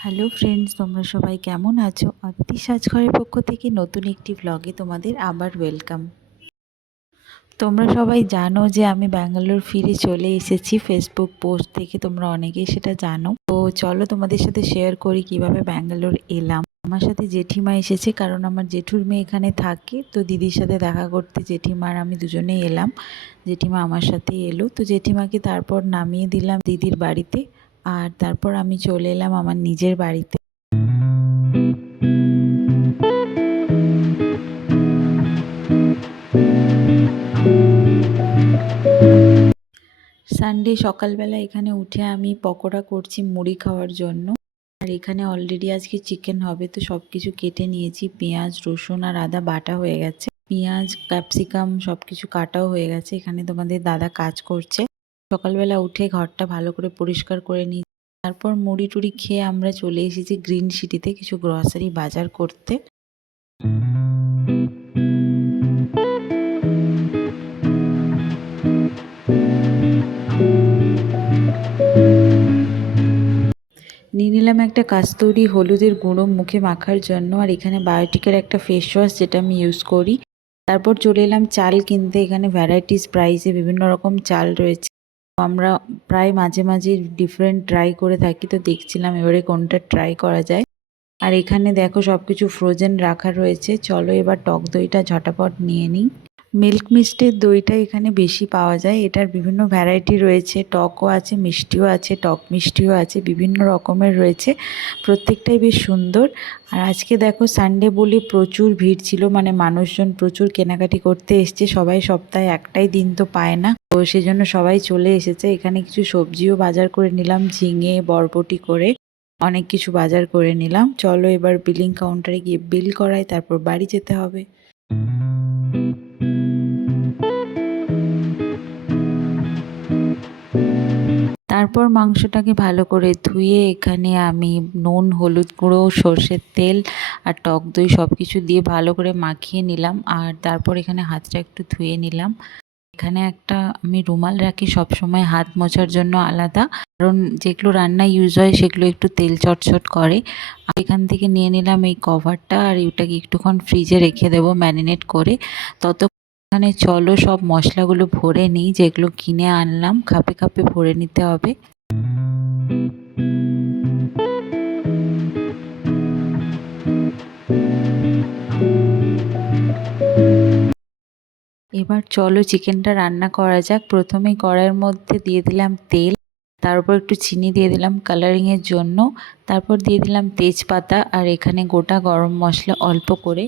Hello friends, তোমরা সবাই কেমন আছো? অদিতি সাজঘরের পক্ষ থেকে নতুন একটি ব্লগে তোমাদের আবার ওয়েলকাম। তোমরা সবাই জানো যে আমি ব্যাঙ্গালোর ফিরে চলে এসেছি। ফেসবুক পোস্ট থেকে তোমরা অনেকেই সেটা জানো। তো চলো তোমাদের সাথে শেয়ার করি কিভাবে ব্যাঙ্গালোর এলাম। আমার সাথে জেঠিমা এসেছে, কারণ আমার জেঠুর মেয়ে এখানে থাকে। তো দিদির সাথে দেখা করতে জেঠিমা আর আমি দুজনেই এলাম। জেঠিমা আমার সাথে এলো, তো জেঠিমাকে তারপর নামিয়ে দিলাম দিদির বাড়িতে। আর তারপর আমি চলে এলাম আমার নিজের বাড়িতে। সানডে সকালবেলা এখানে উঠে আমি পকোড়া করছি মুড়ি খাওয়ার জন্য। আর এখানে অলরেডি আজকে চিকেন হবে, তো সব কিছু কেটে নিয়েছি। পেঁয়াজ, রসুন আর আদা বাটা হয়ে গেছে। পেঁয়াজ, ক্যাপসিকাম সব কিছু কাটাও হয়ে গেছে। এখানে তোমাদের দাদা কাজ করছে। সকালবেলা উঠে ঘরটা ভালো করে পরিষ্কার করে নিই। তারপর মুড়ি টুড়ি খেয়ে আমরা চলে এসেছি গ্রিন সিটিতে কিছু গ্রসারি বাজার করতে। নিয়ে নিলাম একটা কাস্তুরি হলুদের গুঁড়ো মুখে মাখার জন্য, আর এখানে বায়োটিকের একটা ফেস ওয়াশ যেটা আমি ইউজ করি। তারপর চলে এলাম চাল কিনতে। এখানে ভ্যারাইটিস প্রাইসে বিভিন্ন রকম চাল রয়েছে। আমরা প্রায় মাঝে মাঝে ডিফারেন্ট ট্রাই করে থাকি, তো দেখছিলাম এবারে কোনটা ট্রাই করা যায়। আর এখানে দেখো সব কিছু ফ্রোজেন রাখা রয়েছে। চলো এবার টক দইটা ঝটাপট নিয়ে নিই। মিল্ক মিস্টের দইটা এখানে বেশি পাওয়া যায়। এটার বিভিন্ন ভ্যারাইটি রয়েছে, টকও আছে, মিষ্টিও আছে, টক মিষ্টিও আছে, বিভিন্ন রকমের রয়েছে। প্রত্যেকটাই বেশ সুন্দর। আর আজকে দেখো সানডে বলে প্রচুর ভিড় ছিল, মানে মানুষজন প্রচুর কেনাকাটি করতে এসছে। সবাই সপ্তাহে একটাই দিন তো পায় না, তো সেজন্য সবাই চলে এসেছে। এখানে কিছু সবজিও বাজার করে নিলাম, ঝিঙে, বরবটি করে অনেক কিছু বাজার করে নিলাম। চলো এবার বিলিং কাউন্টারে গিয়ে বিল করাই, তারপর বাড়ি যেতে হবে। তারপর মাংসটাকে ভালো করে ধুয়ে এখানে আমি নুন, হলুদ গুঁড়ো, সর্ষের তেল আর টক দই সব কিছু দিয়ে ভালো করে মাখিয়ে নিলাম। আর তারপর এখানে হাতটা একটু ধুয়ে নিলাম। এখানে একটা আমি রুমাল রাখি সব সময় হাত মোছার জন্য আলাদা, কারণ যেগুলো রান্নায় ইউজ হয় সেগুলো একটু তেল চটচট করে। আর এখান থেকে নিয়ে নিলাম এই কভারটা, আর এটাকে একটুক্ষণ ফ্রিজে রেখে দেবো ম্যারিনেট করে। এখানে চলো সব মশলাগুলো ভরে নিই, যেগুলো কিনে আনলাম খাপে খাপে ভরে নিতে হবে। এবার চলো চিকেনটা রান্না করা যাক। প্রথমেই কড়াইয়ের মধ্যে দিয়ে দিলাম তেল, তারপর একটু চিনি দিয়ে দিলাম কালারিংয়ের জন্য। তারপর দিয়ে দিলাম তেজপাতা, আর এখানে গোটা গরম মশলা অল্প করে।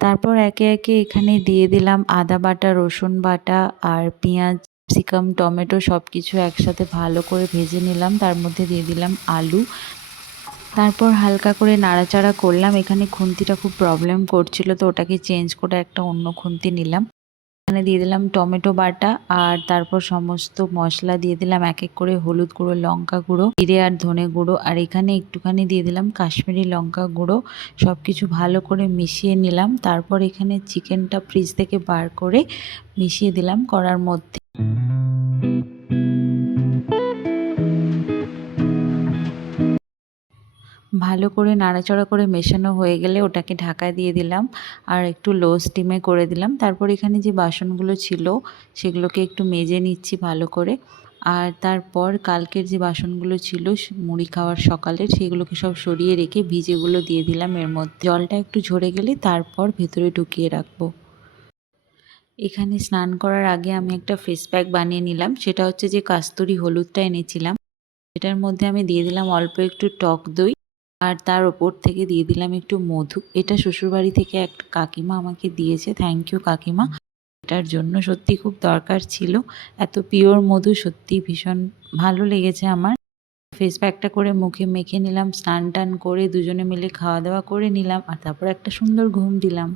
তারপর একে একে এখানে দিয়ে দিলাম আদা বাটা, রসুন বাটা আর পেঁয়াজ, ক্যাপসিকাম, টমেটো সব কিছু একসাথে ভালো করে ভেজে নিলাম। তার মধ্যে দিয়ে দিলাম আলু। তারপর হালকা করে নাড়াচাড়া করলাম। এখানে খুন্তিটা খুব প্রবলেম করছিল, তো ওটাকে চেঞ্জ করে একটা অন্য খুন্তি নিলাম। এখানে দিয়ে দিলাম টমেটো বাটা, আর তারপর সমস্ত মশলা দিয়ে দিলাম এক এক করে। হলুদ গুঁড়ো, লঙ্কা গুঁড়ো, জিরে আর ধনে গুঁড়ো, আর এখানে একটুখানি দিয়ে দিলাম কাশ্মীরি লঙ্কা গুঁড়ো। সব কিছু ভালো করে মিশিয়ে নিলাম। তারপর এখানে চিকেনটা ফ্রিজ থেকে বার করে মিশিয়ে দিলাম কড়ার মধ্যে। ভালো করে নাড়াচাড়া করে মেশানো হয়ে গেলে ওটাকে ঢাকা দিয়ে দিলাম, আর একটু লো স্টিমে করে দিলাম। তারপর এখানে যে বাসনগুলো ছিল সেগুলোকে একটু মেজে নিচ্ছি ভালো করে। আর তারপর কালকের যে বাসনগুলো ছিল মুড়ি খাওয়ার সকালের, সেগুলোকে সব সরিয়ে রেখে ভিজেগুলো দিয়ে দিলাম এর মধ্যে। জলটা একটু ঝরে গেলে তারপর ভেতরে ঢুকিয়ে রাখবো। এখানে স্নান করার আগে আমি একটা ফেস প্যাক বানিয়ে নিলাম। সেটা হচ্ছে যে কাস্তুরি হলুদটা এনেছিলাম, এটার মধ্যে আমি দিয়ে দিলাম অল্প একটু টক দই, আর তার ওপর থেকে দিয়ে দিলাম একটু মধু। এটা শ্বশুরবাড়ি থেকে একটা কাকিমা আমাকে দিয়েছে, থ্যাংক ইউ কাকিমা। এটার জন্য সত্যি খুব দরকার ছিল। এত পিওর মধু সত্যি ভীষণ ভালো লেগেছে আমার। ফেস প্যাকটা করে মুখে মেখে নিলাম, স্নান টান করে দুজনে মিলে খাওয়া দাওয়া করে নিলাম, আর তারপর একটা সুন্দর ঘুম দিলাম।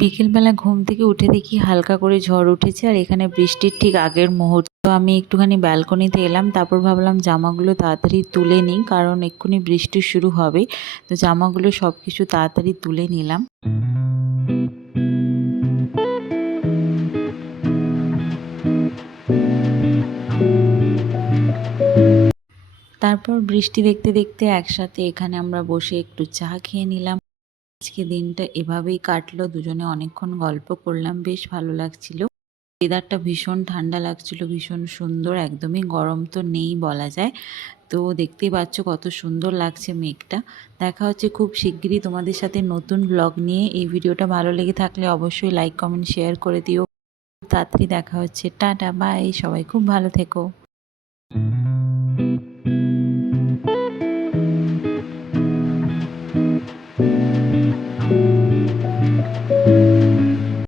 বিকেলবেলা ঘুম থেকে উঠে দেখি হালকা করে ঝড় উঠেছে, আর এখানে বৃষ্টির ঠিক আগের মুহূর্ত। আমি একটুখানি ব্যালকনিতে এলাম। তারপর ভাবলাম জামাগুলো তাড়াতাড়ি তুলে নিই, কারণ এক্ষুনি বৃষ্টি শুরু হবে। তো জামাগুলো সব কিছু তাড়াতাড়ি তুলে নিলাম। তারপর বৃষ্টি দেখতে দেখতে একসাথে এখানে আমরা বসে একটু চা খেয়ে নিলাম। আজকে দিনটা এভাবেই কাটলো, দুজনে অনেকক্ষণ গল্প করলাম, বেশ ভালো লাগছিল। ওয়েদারটা ভীষণ ঠান্ডা লাগছিল, ভীষণ সুন্দর, একদমই গরম তো নেই বলা যায়। তো দেখতেই পাচ্ছ কত সুন্দর লাগছে মেঘটা। দেখা হচ্ছে খুব শিগগিরই তোমাদের সাথে নতুন ব্লগ নিয়ে। এই ভিডিওটা ভালো লেগে থাকলে অবশ্যই লাইক কমেন্ট শেয়ার করে দিও। তাড়াতাড়ি দেখা হচ্ছে। টাটা বাই, সবাই খুব ভালো থেকো।